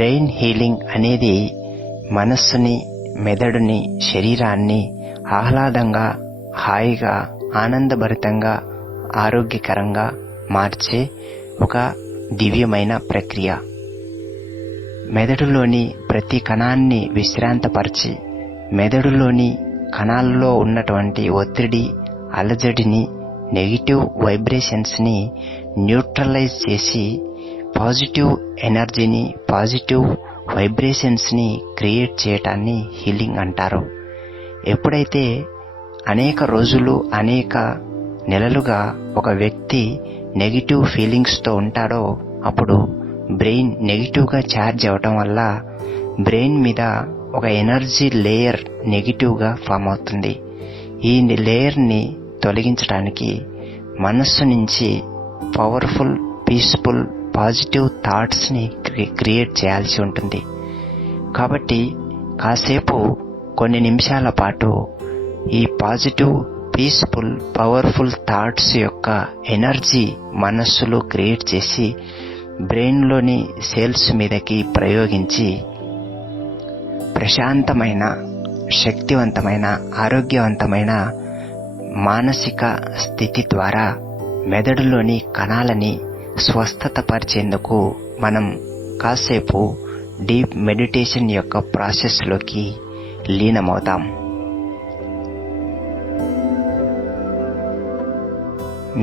Brain healing అనేది మనస్సుని, మెదడుని, శరీరాన్ని ఆహ్లాదంగా, హాయిగా, ఆనందభరితంగా, ఆరోగ్యకరంగా మార్చే ఒక దివ్యమైన ప్రక్రియ. మెదడులోని ప్రతి కణాన్ని విశ్రాంతపరిచి, మెదడులోని కణాల్లో ఉన్నటువంటి ఒత్తిడి, అలజడిని, నెగిటివ్ వైబ్రేషన్స్ని న్యూట్రలైజ్ చేసి పాజిటివ్ ఎనర్జీని, పాజిటివ్ వైబ్రేషన్స్ని క్రియేట్ చేయటాన్ని హీలింగ్ అంటారు. ఎప్పుడైతే అనేక రోజులు, అనేక నెలలుగా ఒక వ్యక్తి నెగిటివ్ ఫీలింగ్స్తో ఉంటాడో అప్పుడు బ్రెయిన్ నెగిటివ్గా ఛార్జ్ అవటం వల్ల బ్రెయిన్ మీద ఒక ఎనర్జీ లేయర్ నెగిటివ్గా ఫామ్ అవుతుంది. ఈ లేయర్ని తొలగించడానికి మనస్సు నుంచి పవర్ఫుల్, పీస్ఫుల్, పాజిటివ్ థాట్స్ని క్రియేట్ చేయాల్సి ఉంటుంది. కాబట్టి కాసేపు, కొన్ని నిమిషాల పాటు ఈ పాజిటివ్, పీస్ఫుల్, పవర్ఫుల్ థాట్స్ యొక్క ఎనర్జీ మనస్సులో క్రియేట్ చేసి బ్రెయిన్లోని సెల్స్ మీదకి ప్రయోగించి ప్రశాంతమైన, శక్తివంతమైన, ఆరోగ్యవంతమైన మానసిక స్థితి ద్వారా మెదడులోని కణాలని స్వస్థతపరిచేందుకు మనం కాసేపు డీప్ మెడిటేషన్ యొక్క ప్రాసెస్లోకి లీనమవుతాం.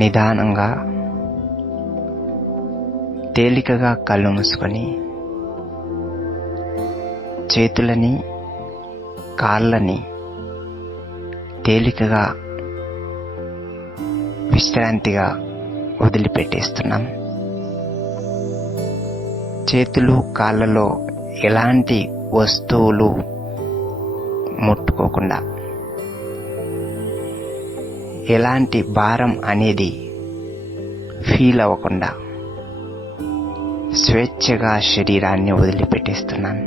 నిదానంగా, తేలికగా కళ్ళు మూసుకొని చేతులని, కాళ్ళని తేలికగా, విశ్రాంతిగా వదిలిపెట్టేస్తున్నాం. చేతులు, కాళ్ళలో ఎలాంటి వస్తువులు ముట్టుకోకుండా, ఎలాంటి భారం అనేది ఫీల్ అవ్వకుండా స్వేచ్ఛగా శరీరాన్ని వదిలిపెట్టేస్తున్నాను.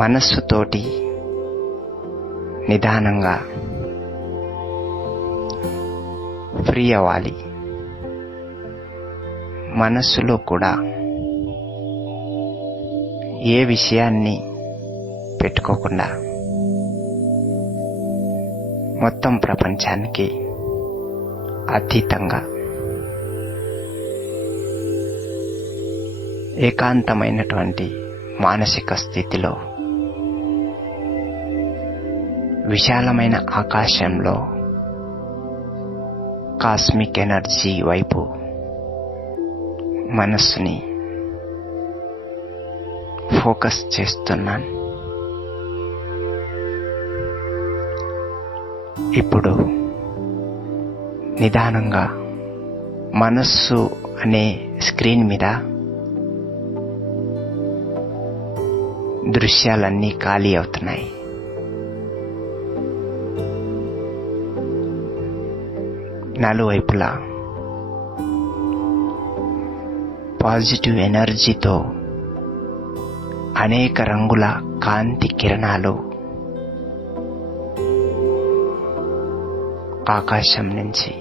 మనస్సుతోటి నిదానంగా ఫ్రీ అవ్వాలి. మనస్సులో కూడా ఏ విషయాన్ని పెట్టుకోకుండా మొత్తం ప్రపంచానికి అతీతంగా ఏకాంతమైనటువంటి మానసిక స్థితిలో విశాలమైన ఆకాశంలో కాస్మిక్ ఎనర్జీ వైపు మనస్సుని ఫోకస్ చేస్తున్నాను. ఇప్పుడు నిదానంగా మనస్సు అనే స్క్రీన్ మీద దృశ్యాలన్నీ ఖాళీ అవుతున్నాయి. నలువైపులా పాజిటివ్ ఎనర్జీతో అనేక రంగుల కాంతి కిరణాలు ఆకాశం నుంచి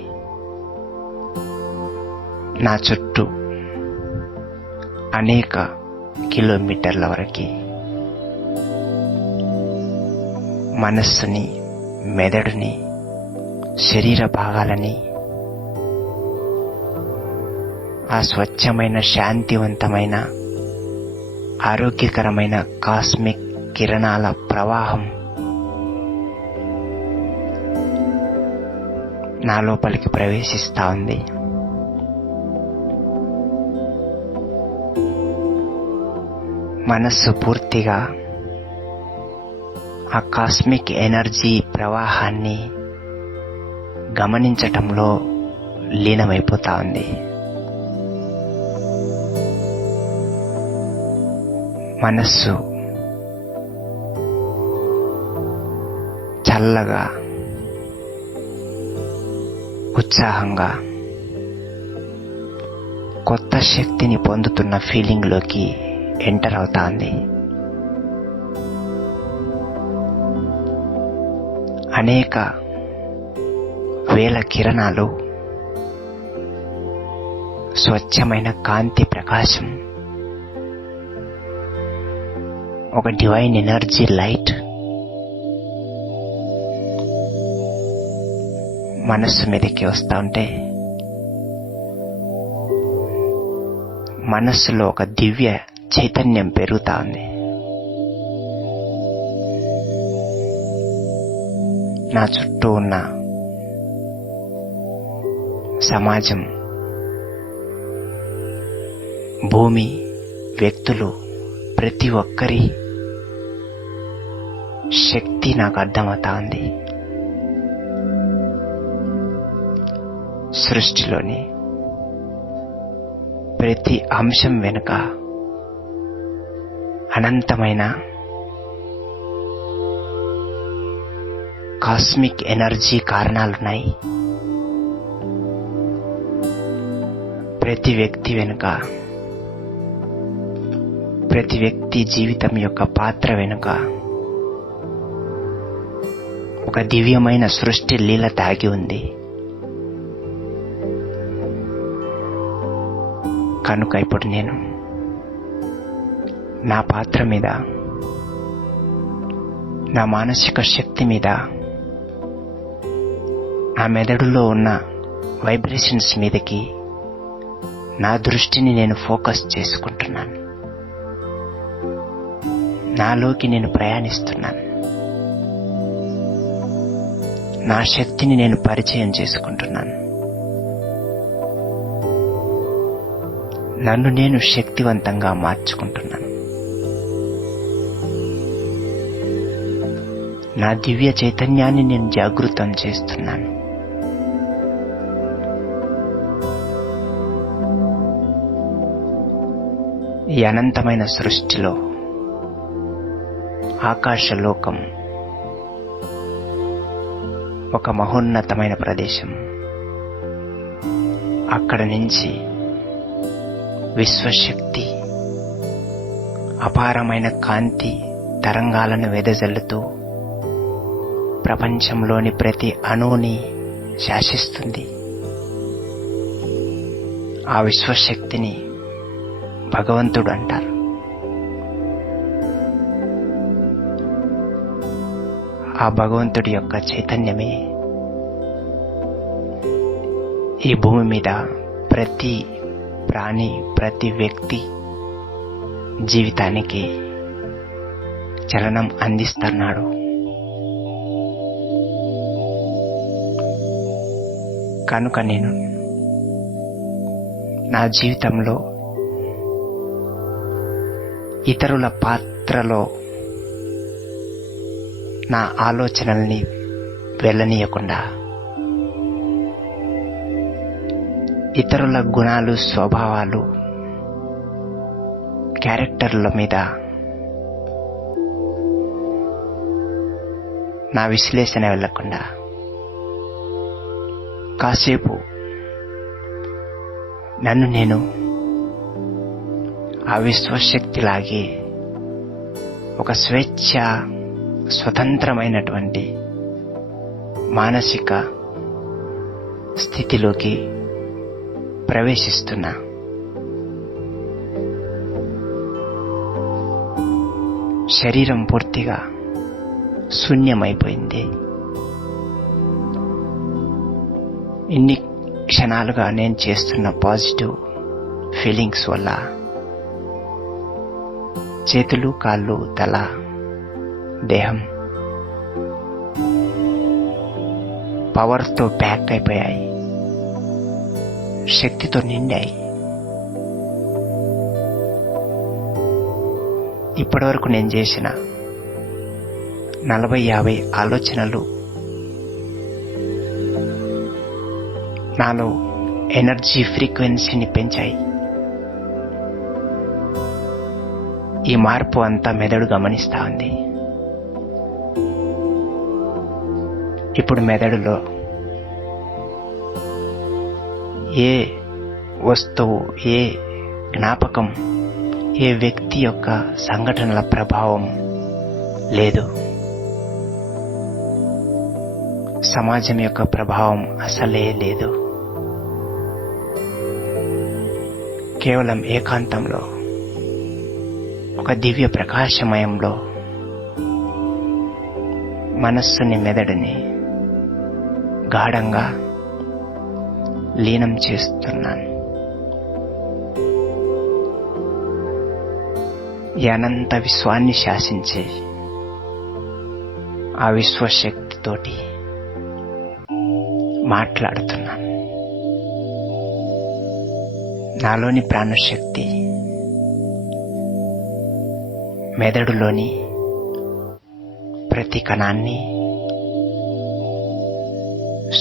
నా చుట్టూ అనేక కిలోమీటర్ల వరకు మనస్సుని, మెదడుని, శరీర భాగాలని ఆ స్వచ్ఛమైన, శాంతివంతమైన, ఆరోగ్యకరమైన కాస్మిక్ కిరణాల ప్రవాహం నా లోపలికి ప్రవేశిస్తా ఉంది. మనస్సు పూర్తిగా ఆ కాస్మిక్ ఎనర్జీ ప్రవాహాన్ని గమనించటంలో లీనమైపోతా ఉంది. మనస్సు చల్లగా, ఉత్సాహంగా, కొత్త శక్తిని పొందుతున్న ఫీలింగ్లోకి ఎంటర్ అవుతాంది. అనేక వేల కిరణాలు స్వచ్ఛమైన కాంతి ప్రకాశం, ఒక డివైన్ ఎనర్జీ లైట్ మనస్సు మీదకి వస్తూ ఉంటే మనస్సులో ఒక దివ్య చైతన్యం పెరుగుతా ఉంది. నా చుట్టూ ఉన్న సమాజం, భూమి, వ్యక్తులు, ప్రతి ఒక్కరి శక్తి నాకు అర్థమవుతా ఉంది. సృష్టిలోని ప్రతి అంశం వెనుక అనంతమైన కాస్మిక్ ఎనర్జీ కారణాలున్నాయి. ప్రతి వ్యక్తి వెనుక, ప్రతి వ్యక్తి జీవితం యొక్క పాత్ర వెనుక ఒక దివ్యమైన సృష్టి లీల దాగి ఉంది. కనుక ఇప్పుడు నేను నా పాత్ర మీద, నా మానసిక శక్తి మీద, నా మెదడులో ఉన్న వైబ్రేషన్స్ మీదకి నా దృష్టిని నేను ఫోకస్ చేసుకుంటున్నాను. నాలోకి నేను ప్రయాణిస్తున్నాను. నా శక్తిని నేను పరిచయం చేసుకుంటున్నాను. నన్ను నేను శక్తివంతంగా మార్చుకుంటున్నాను. నా దివ్య చైతన్యాన్ని నేను జాగృతం చేస్తున్నాను. ఈ అనంతమైన సృష్టిలో ఆకాశలోకం ఒక మహోన్నతమైన ప్రదేశం. అక్కడ నుంచి విశ్వశక్తి అపారమైన కాంతి తరంగాలను వెదజల్లుతూ ప్రపంచంలోని ప్రతి అణువుని శాసిస్తుంది. ఆ విశ్వశక్తిని భగవంతుడు అంటారు. ఆ భగవంతుడి యొక్క చైతన్యమే ఈ భూమి మీద ప్రతి ప్రాణి, ప్రతి వ్యక్తి జీవితానికి చలనం అందిస్తున్నాడు. కనుక నేను నా జీవితంలో ఇతరుల పాత్రలో నా ఆలోచనల్ని వెళ్ళనీయకుండా ఇతరుల గుణాలు, స్వభావాలు, క్యారెక్టర్ల మీద నా విశ్లేషణ వెళ్ళకుండా కాసేపు నన్ను నేను ఆ విశ్వశక్తిలాగే ఒక స్వేచ్ఛ, స్వతంత్రమైనటువంటి మానసిక స్థితిలోకి ప్రవేశిస్తున్నా. శరీరం పూర్తిగా శూన్యమైపోయింది. ఇన్ని క్షణాలుగా నేను చేస్తున్న పాజిటివ్ ఫీలింగ్స్ వల్ల చేతులు, కాళ్ళు, తల, దేహం పవర్తో ప్యాక్ అయిపోయాయి, శక్తితో నిండాయి. ఇప్పటివరకు నేను చేసిన 40-50 ఆలోచనలు నాలో ఎనర్జీ ఫ్రీక్వెన్సీని పెంచాయి. ఈ మార్పు అంతా మెదడు గమనిస్తా ఉంది. ఇప్పుడు మెదడులో ఏ వస్తువు, ఏ జ్ఞాపకం, ఏ వ్యక్తి యొక్క సంఘటనల ప్రభావం లేదు. సమాజం యొక్క ప్రభావం అసలే లేదు. కేవలం ఏకాంతంలో ఒక దివ్య ప్రకాశమయంలో మనస్సుని, మెదడుని గాఢంగా లీనం చేస్తున్నాను. ఈ అనంత విశ్వాన్ని శాసించే ఆ విశ్వశక్తితోటి మాట్లాడుతున్నాను. నాలోని ప్రాణశక్తి మెదడులోని ప్రతి కణాన్ని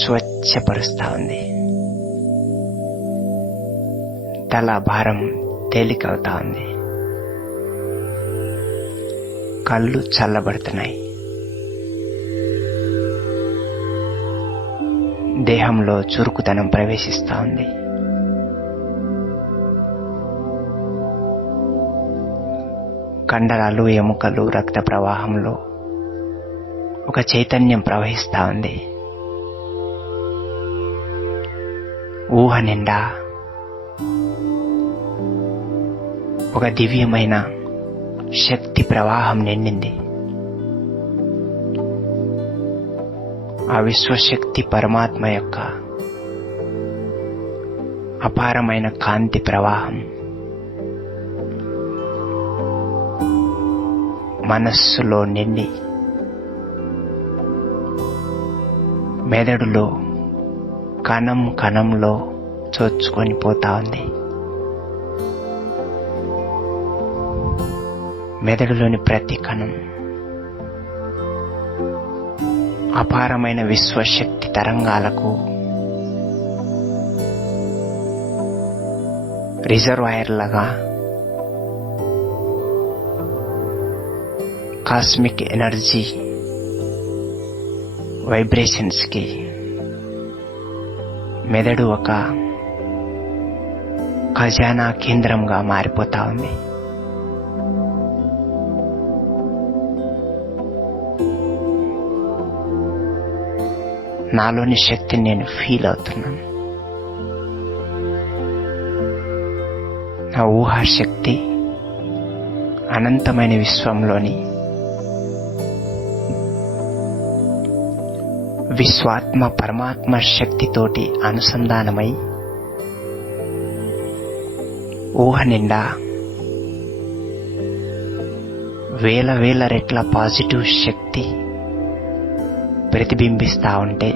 స్వచ్ఛపరుస్తా ఉంది. తల భారం తేలికవుతా ఉంది. కళ్ళు చల్లబడుతున్నాయి. దేహంలో చురుకుతనం ప్రవేశిస్తా ఉంది. కండరాలు, ఎముకలు, రక్త ప్రవాహంలో ఒక చైతన్యం ప్రవహిస్తా ఉంది. ఊహ నిండా ఒక దివ్యమైన శక్తి ప్రవాహం నిండింది. ఆ విశ్వశక్తి పరమాత్మ యొక్క అపారమైన కాంతి ప్రవాహం మనస్సులో నిండి మెదడులో కణం కణంలో చొచ్చుకొని పోతా ఉంది. మెదడులోని ప్రతి కణం అపారమైన విశ్వశక్తి తరంగాలకు రిజర్వాయర్లుగా, కాస్మిక్ ఎనర్జీ వైబ్రేషన్స్కి మెదడు ఒక ఖజానా కేంద్రంగా మారిపోతా ఉంది. నాలోని శక్తిని నేను ఫీల్ అవుతున్నాను. నా ఊహాశక్తి అనంతమైన విశ్వంలోని విశ్వాత్మ పరమాత్మ శక్తితోటి అనుసంధానమై ఊహ నిండా వేల వేల రెట్ల పాజిటివ్ శక్తి ప్రతిబింబిస్తా ఉంటే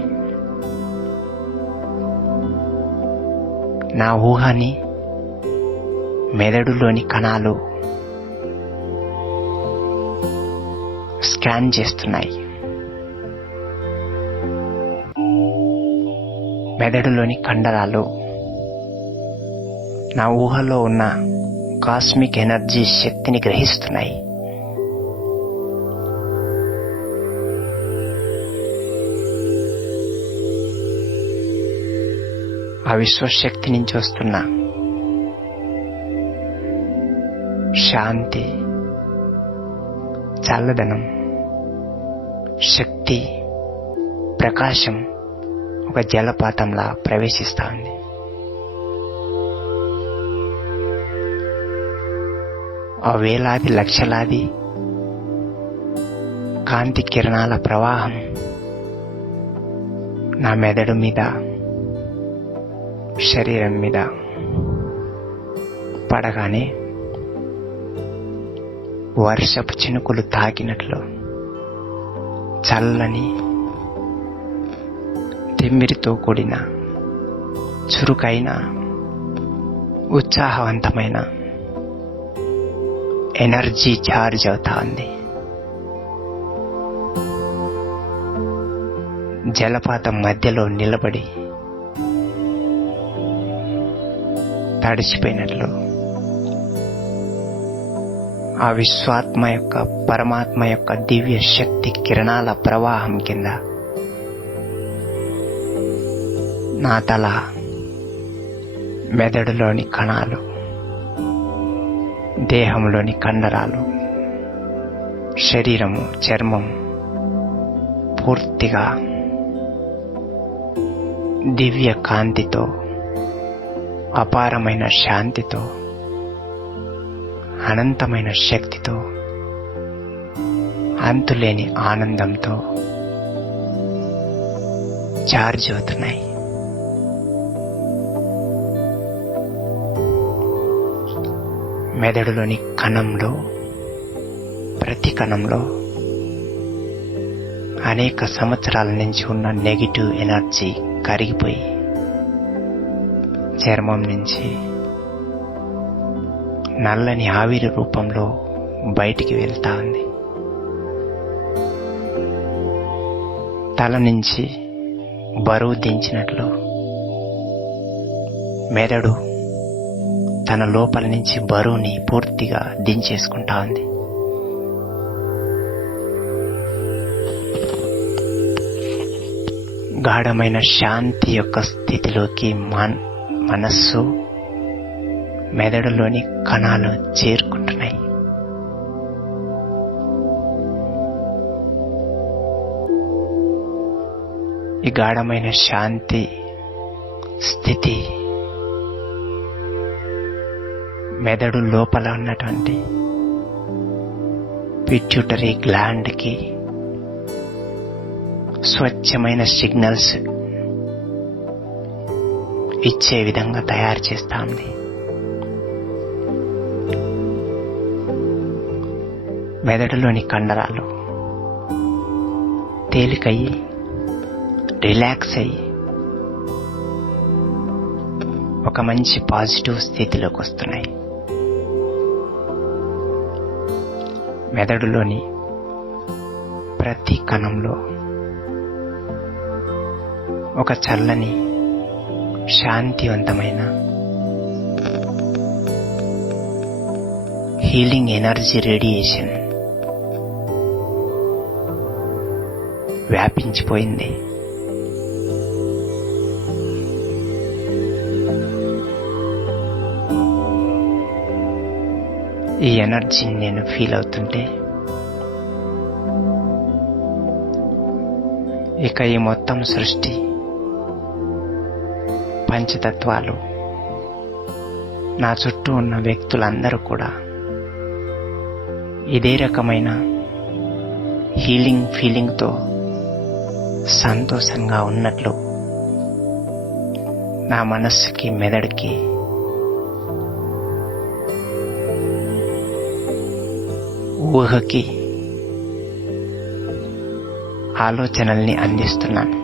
నా ఊహని మెదడులోని కణాలు స్కాన్ చేస్తున్నాయి. మెదడులోని కండరాలు నా ఊహలో ఉన్న కాస్మిక్ ఎనర్జీ శక్తిని గ్రహిస్తున్నాయి. ఆ విశ్వశక్తి నుంచి వస్తున్న శాంతి, చల్లదనం, శక్తి, ప్రకాశం ఒక జలపాతంలా ప్రవేశిస్తా ఉంది. ఆ వేలాది లక్షలాది కాంతి కిరణాల ప్రవాహం నా మెదడు మీద, శరీరం మీద పడగానే వర్షపు చినుకులు తాకినట్లు చల్లని, తిమ్మిరితో కూడిన, చురుకైన, ఉత్సాహవంతమైన ఎనర్జీ ఛార్జ్ అవుతా ఉంది. జలపాతం మధ్యలో నిలబడి తడిచిపోయినట్లు ఆ విశ్వాత్మ యొక్క పరమాత్మ యొక్క దివ్య శక్తి కిరణాల ప్రవాహం కింద నా తల, మెదడులోని కణాలు, దేహంలోని కండరాలు, శరీరము, చర్మం పూర్తిగా దివ్య కాంతితో అపారమైన శాంతితో, అనంతమైన శక్తితో, అంతులేని ఆనందంతో చార్జ్ అవుతున్నాయి. మెదడులోని కణంలో, ప్రతి కణంలో అనేక సంవత్సరాల నుంచి ఉన్న నెగిటివ్ ఎనర్జీ కరిగిపోయి చర్మం నుంచి నల్లని ఆవిరి రూపంలో బయటికి వెళ్తా ఉంది. తల నుంచి బరువు దించినట్లు మెదడు తన లోపల నుంచి బరువుని పూర్తిగా దించేసుకుంటా ఉంది. గాఢమైన శాంతి యొక్క స్థితిలోకి మనస్సు, మెదడులోని కణాలు చేరుకుంటున్నాయి. ఈ గాఢమైన శాంతి స్థితి మెదడు లోపల ఉన్నటువంటి పిట్యూటరీ గ్లాండ్కి స్వచ్ఛమైన సిగ్నల్స్ ఇచ్చే విధంగా తయారు చేస్తా ఉంది. మెదడులోని కండరాలు తేలికయ్యి, రిలాక్స్ అయ్యి ఒక మంచి పాజిటివ్ స్థితిలోకి వస్తున్నాయి. మెదడులోని ప్రతి కణంలో ఒక చల్లని, శాంతివంతమైన హీలింగ్ ఎనర్జీ రేడియేషన్ వ్యాపించిపోయింది. ఈ ఎనర్జీని నేను ఫీల్ అవుతుంటే ఇక ఈ మొత్తం సృష్టి, పంచతత్వాలు, నా చుట్టూ ఉన్న వ్యక్తులందరూ కూడా ఇదే రకమైన హీలింగ్ ఫీలింగ్తో సంతోషంగా ఉన్నట్లు నా మనస్సుకి, మెదడుకి ఊహకి ఆలోచనల్ని అందిస్తున్నాను.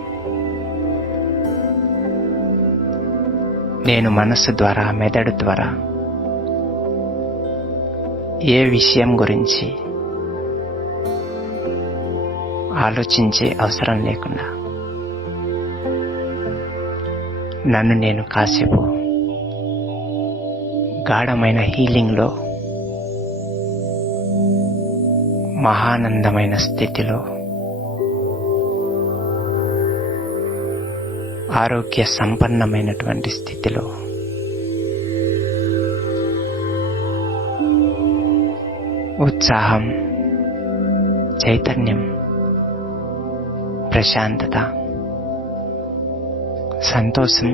నేను మనస్సు ద్వారా, మెదడు ద్వారా ఏ విషయం గురించి ఆలోచించే అవసరం లేకుండా నన్ను నేను కాసేపు గాఢమైన హీలింగ్లో, మహానందమైన స్థితిలో, ఆరోగ్య సంపన్నమైనటువంటి స్థితిలో ఉత్సాహం, చైతన్యం, ప్రశాంతత, సంతోషం,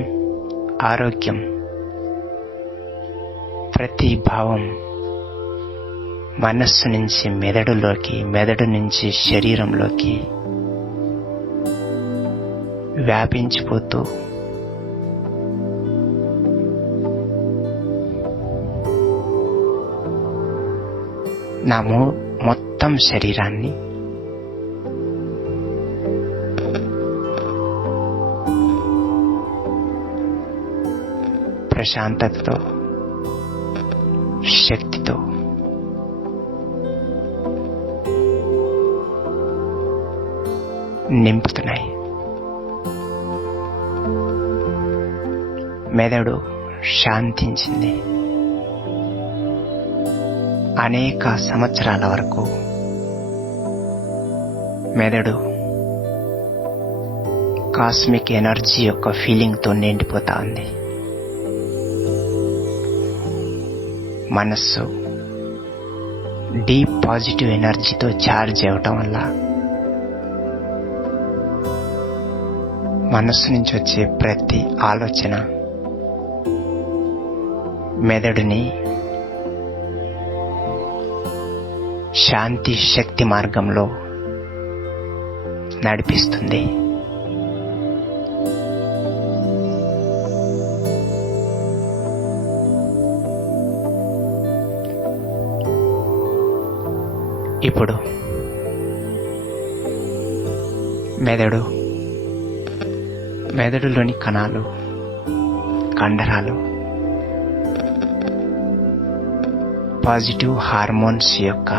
ఆరోగ్యం, ప్రతి భావం మనస్సు నుంచి మెదడులోకి, మెదడు నుంచి శరీరంలోకి వ్యాపించిపోతూ నా మొత్తం శరీరాన్ని ప్రశాంతతతో, శక్తితో నింపుతున్నాయి. మెదడు శాంతించింది. అనేక సంవత్సరాల వరకు మెదడు కాస్మిక్ ఎనర్జీ యొక్క ఫీలింగ్తో నిండిపోతా ఉంది. మనస్సు డీప్ పాజిటివ్ ఎనర్జీతో ఛార్జ్ అవ్వటం వల్ల మనస్సు నుంచి వచ్చే ప్రతి ఆలోచన మెదడుని శాంతి శక్తి మార్గంలో నడిపిస్తుంది. ఇప్పుడు మెదడులోని కణాలు, కండరాలు పాజిటివ్ హార్మోన్స్ యొక్క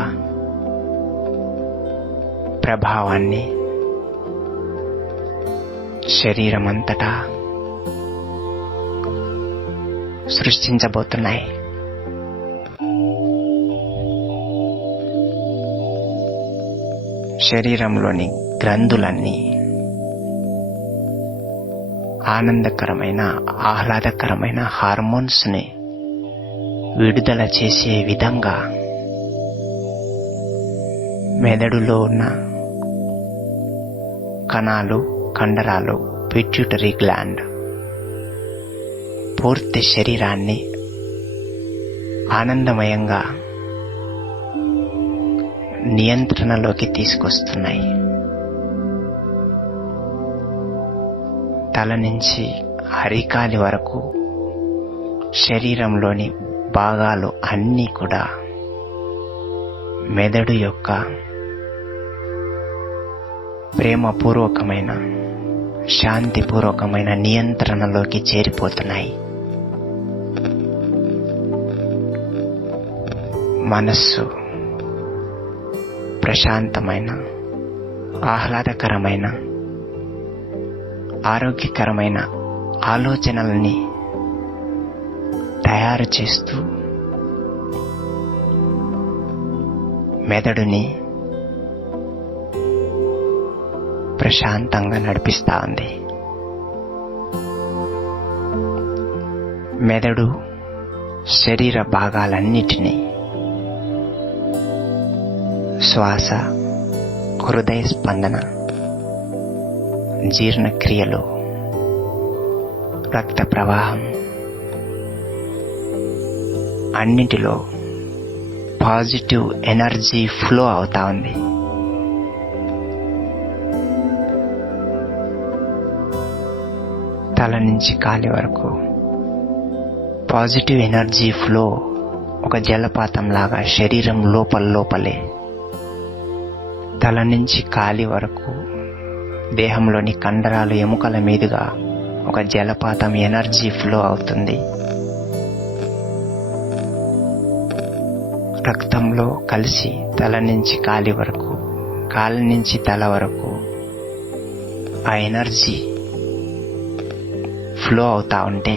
ప్రభావాన్ని శరీరమంతటా సృష్టించబోతున్నాయి. శరీరంలోని గ్రంథులన్నీ ఆనందకరమైన, ఆహ్లాదకరమైన హార్మోన్స్ ని విడుదల చేసే విధంగా మెదడులో ఉన్న కణాలు, కండరాలు, పిట్యూటరీ గ్లాండ్ పూర్తి శరీరాన్ని ఆనందమయంగా నియంత్రణలోకి తీసుకొస్తున్నాయి. తల నుంచి అరికాలి వరకు శరీరంలోని భాగాలు అన్నీ కూడా మెదడు యొక్క ప్రేమపూర్వకమైన, శాంతిపూర్వకమైన నియంత్రణలోకి చేరిపోతున్నాయి. మనస్సు ప్రశాంతమైన, ఆహ్లాదకరమైన, ఆరోగ్యకరమైన ఆలోచనల్ని తయారు చేస్తూ మెదడుని ప్రశాంతంగా నడిపిస్తా ఉంది. మెదడు శరీర భాగాలన్నిటినీ శ్వాస, హృదయ స్పందన, జీర్ణక్రియలు, రక్త ప్రవాహం అన్నిటిలో పాజిటివ్ ఎనర్జీ ఫ్లో అవుతా ఉంది. తల నుంచి కాలి వరకు పాజిటివ్ ఎనర్జీ ఫ్లో ఒక జలపాతం లాగా శరీరం లోపలే తల నుంచి కాలి వరకు దేహంలోని కండరాలు, ఎముకల మీదుగా ఒక జలపాతం ఎనర్జీ ఫ్లో అవుతుంది. రక్తంలో కలిసి తల నుంచి కాలి వరకు, కాలి నుంచి తల వరకు ఆ ఎనర్జీ ఫ్లో అవుతా ఉంటే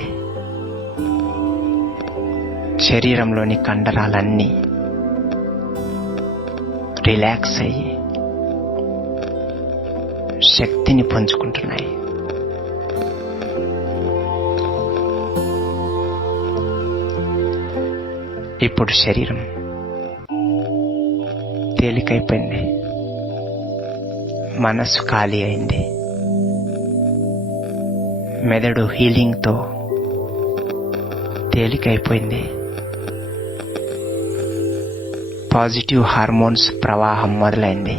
శరీరంలోని కండరాలన్నీ రిలాక్స్ అయ్యి శక్తిని పుంజుకుంటున్నాయి. ఇప్పుడు శరీరం తేలికైపోయింది, మనసు ఖాళీ అయింది. మెదడు హీలింగ్తో తేలికైపోయింది. పాజిటివ్ హార్మోన్స్ ప్రవాహం మొదలైంది.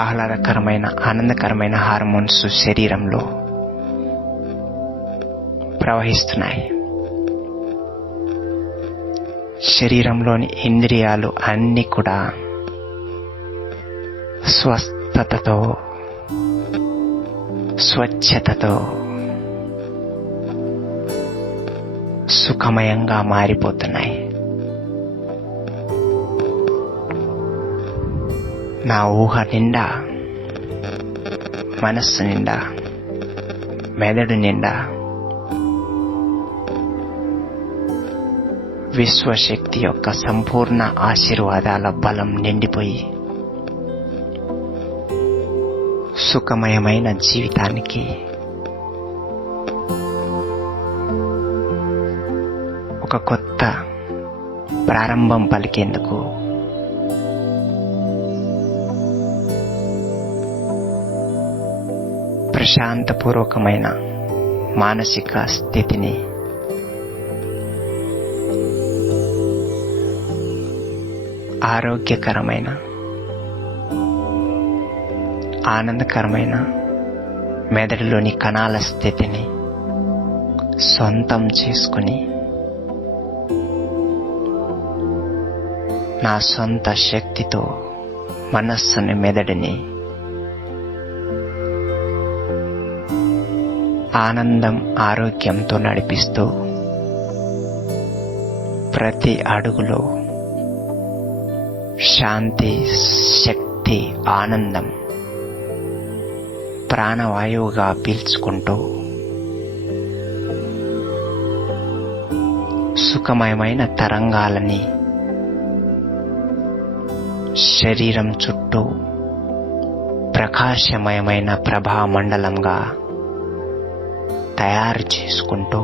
ఆహ్లాదకరమైన, ఆనందకరమైన హార్మోన్స్ శరీరంలో ప్రవహిస్తున్నాయి. శరీరంలోని ఇంద్రియాలు అన్నీ కూడా స్వస్థతతో, స్వచ్ఛతతో సుఖమయంగా మారిపోతున్నాయి. నా ఊహ నిండా, మనస్సు నిండా, మెదడు నిండా విశ్వశక్తి యొక్క సంపూర్ణ ఆశీర్వాదాల బలం నిండిపోయి సుఖమయమైన జీవితానికి ఒక కొత్త ప్రారంభం పలికేందుకు ప్రశాంతపూర్వకమైన మానసిక స్థితిని ఆరోగ్యకరమైన, ఆనందకరమైన మెదడులోని కణాల స్థితిని సొంతం చేసుకుని నా సొంత శక్తితో మనస్సుని, మెదడుని ఆనందం, ఆరోగ్యంతో నడిపిస్తూ ప్రతి అడుగులో శాంతి, శక్తి, ఆనందం ప్రాణవాయువుగా పీల్చుకుంటూ సుఖమయమైన తరంగాలని శరీరం చుట్టూ ప్రకాశమయమైన ప్రభామండలంగా తయారు చేసుకుంటూ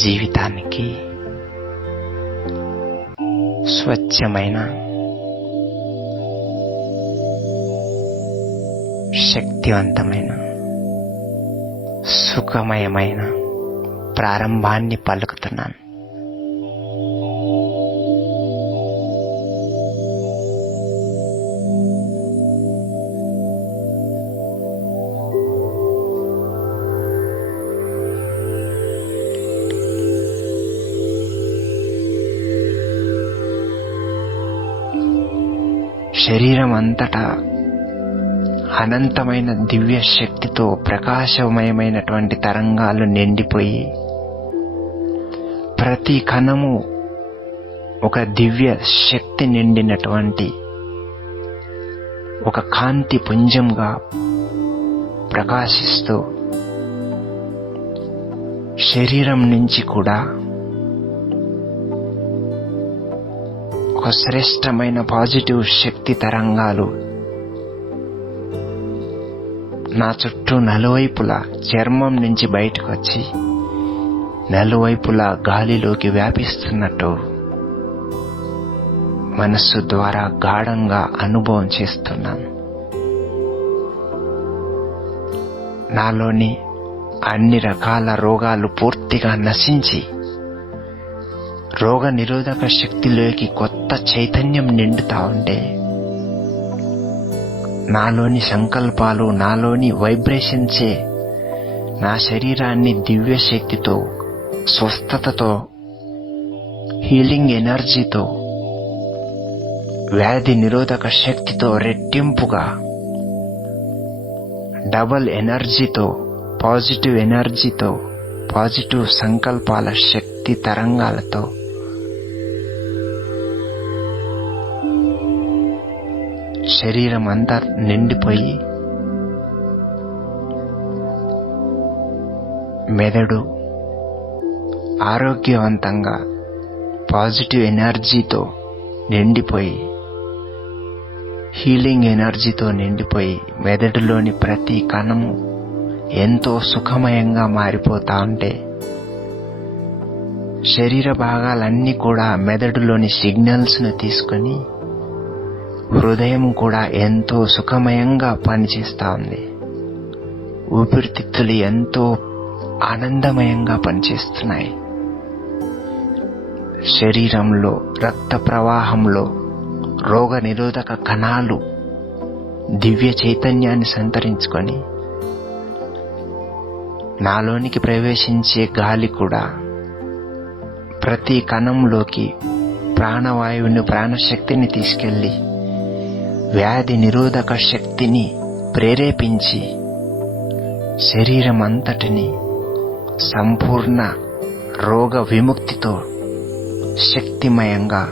జీవితానికి స్వచ్ఛమైన, శక్తివంతమైన, సుఖమయమైన ప్రారంభాన్ని పలుకుతున్నాను. శరీరం అంతటా అనంతమైన దివ్య శక్తితో ప్రకాశమయమైనటువంటి తరంగాలు నిండిపోయి ప్రతి కణము ఒక దివ్య శక్తి నిండినటువంటి ఒక కాంతి పుంజంగా ప్రకాశిస్తూ శరీరం నుంచి కూడా ఒక శ్రేష్టమైన పాజిటివ్ శక్తి తరంగాలు నా చుట్టూ నలువైపులా చర్మం నుంచి బయటకు వచ్చి నలువైపులా గాలిలోకి వ్యాపిస్తున్నట్టు మనస్సు ద్వారా గాఢంగా అనుభవం చేస్తున్నాను. నాలోని అన్ని రకాల రోగాలు పూర్తిగా నశించి రోగ నిరోధక శక్తిలోకి కొత్త చైతన్యం నిండుతా ఉంటే నాలోని సంకల్పాలు, నాలోని వైబ్రేషన్సే నా శరీరాన్ని దివ్య శక్తితో, స్వస్థతతో, హీలింగ్ ఎనర్జీతో, వ్యాధి నిరోధక శక్తితో రెట్టింపుగా, డబల్ ఎనర్జీతో, పాజిటివ్ ఎనర్జీతో, పాజిటివ్ సంకల్పాల శక్తి తరంగాలతో శరీరం అంతా నిండిపోయి మెదడు ఆరోగ్యవంతంగా పాజిటివ్ ఎనర్జీతో నిండిపోయి, హీలింగ్ ఎనర్జీతో నిండిపోయి మెదడులోని ప్రతి కణము ఎంతో సుఖమయంగా మారిపోతా ఉంటే శరీర భాగాలన్నీ కూడా మెదడులోని సిగ్నల్స్ను తీసుకొని హృదయం కూడా ఎంతో సుఖమయంగా పనిచేస్తా ఉంది. ఊపిరితిత్తులు ఎంతో ఆనందమయంగా పనిచేస్తున్నాయి. శరీరంలో రక్త ప్రవాహంలో రోగ నిరోధక కణాలు దివ్య చైతన్యాన్ని సంతరించుకొని నాలోనికి ప్రవేశించే గాలి కూడా ప్రతి కణంలోకి ప్రాణవాయువుని, ప్రాణశక్తిని తీసుకెళ్లి వ్యాధి నిరోధక శక్తిని ప్రేరేపించి శరీరం అంతటిని సంపూర్ణ రోగ విముక్తితో శక్తిమయంగా,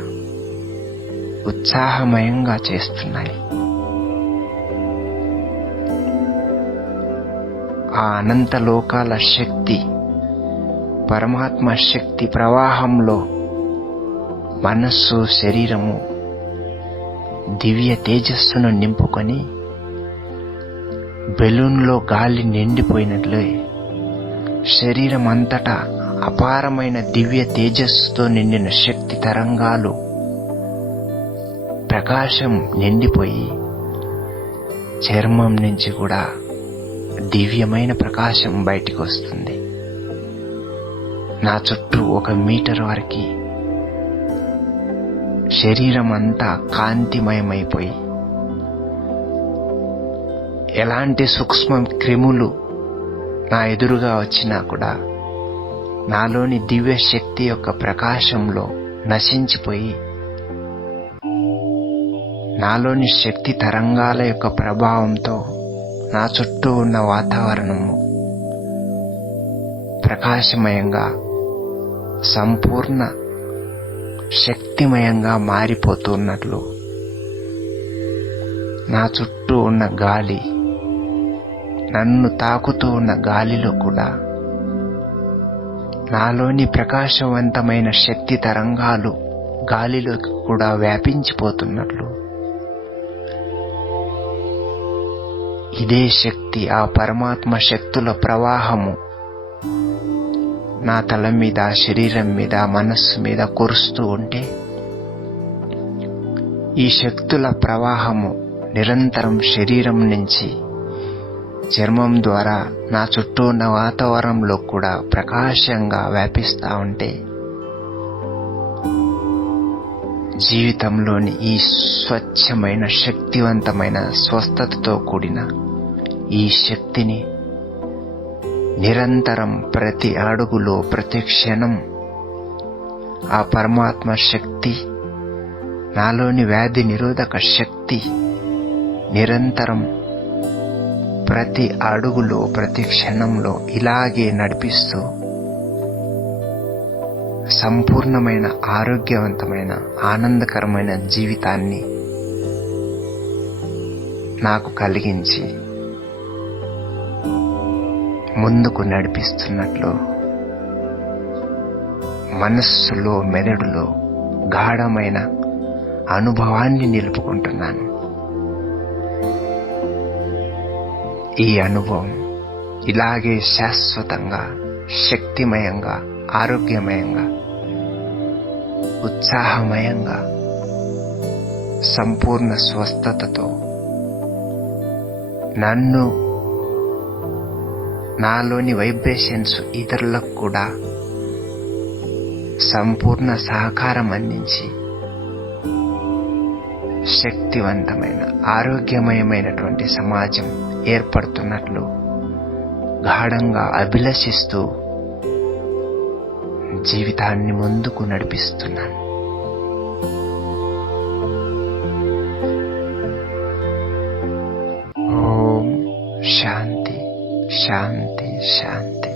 ఉత్సాహమయంగా చేస్తున్నాయి. ఆ అనంత లోకాల శక్తి, పరమాత్మ శక్తి ప్రవాహంలో మనస్సు, శరీరము దివ్య తేజస్సును నింపుకొని బెలూన్లో గాలి నిండిపోయినట్లే శరీరం అంతటా అపారమైన దివ్య తేజస్సుతో నిండిన శక్తి తరంగాలు, ప్రకాశం నిండిపోయి చర్మం నుంచి కూడా దివ్యమైన ప్రకాశం బయటికి వస్తుంది. నా చుట్టూ 1 మీటర్ వరకు శరీరం అంతా కాంతిమయమైపోయి ఎలాంటి సూక్ష్మ క్రిములు నా ఎదురుగా వచ్చినా కూడా నాలోని దివ్య శక్తి యొక్క ప్రకాశంలో నశించిపోయి నాలోని శక్తి తరంగాల యొక్క ప్రభావంతో నా చుట్టూ ఉన్న వాతావరణము ప్రకాశమయంగా సంపూర్ణ శక్తిమయంగా మారిపోతున్నట్లు నా చుట్టూ ఉన్న గాలి, నన్ను తాకుతూ ఉన్న గాలిలో కూడా నాలోని ప్రకాశవంతమైన శక్తి తరంగాలు గాలిలోకి కూడా వ్యాపించిపోతున్నట్లు ఇదే శక్తి, ఆ పరమాత్మ శక్తుల ప్రవాహము నా తల మీద, శరీరం మీద, మనస్సు మీద కురుస్తూ ఉంటే ఈ శక్తుల ప్రవాహము నిరంతరం శరీరం నుంచి చర్మం ద్వారా నా చుట్టూ ఉన్న వాతావరణంలో కూడా ప్రకాశంగా వ్యాపిస్తూ ఉంటే జీవితంలోని ఈ స్వచ్ఛమైన శక్తివంతమైన స్వస్థతతో కూడిన ఈ శక్తిని నిరంతరం ప్రతి అడుగులో, ప్రతి క్షణం ఆ పరమాత్మ శక్తి, నాలోని వ్యాధి నిరోధక శక్తి నిరంతరం ప్రతి అడుగులో, ప్రతి క్షణంలో ఇలాగే నడిపిస్తూ సంపూర్ణమైన ఆరోగ్యవంతమైన ఆనందకరమైన జీవితాన్ని నాకు కలిగించి ముందుకు నడిపిస్తున్నట్లు మనస్సులో, మెదడులో గాఢమైన అనుభవాన్ని నిలుపుకుంటున్నాను. ఈ అనుభవం ఇలాగే శాశ్వతంగా, శక్తిమయంగా, ఆరోగ్యమయంగా, ఉత్సాహమయంగా, సంపూర్ణ స్వస్థతతో నన్ను, నాలోని వైబ్రేషన్స్ ఇతరులకు కూడా సంపూర్ణ సహకారం అందించి శక్తివంతమైన ఆరోగ్యమయమైనటువంటి సమాజం ఏర్పడుతున్నట్లు గాఢంగా అభిలషిస్తూ జీవితాన్ని ముందుకు నడిపిస్తున్నాను. ఓం శాంతి శాంతి శాంతి.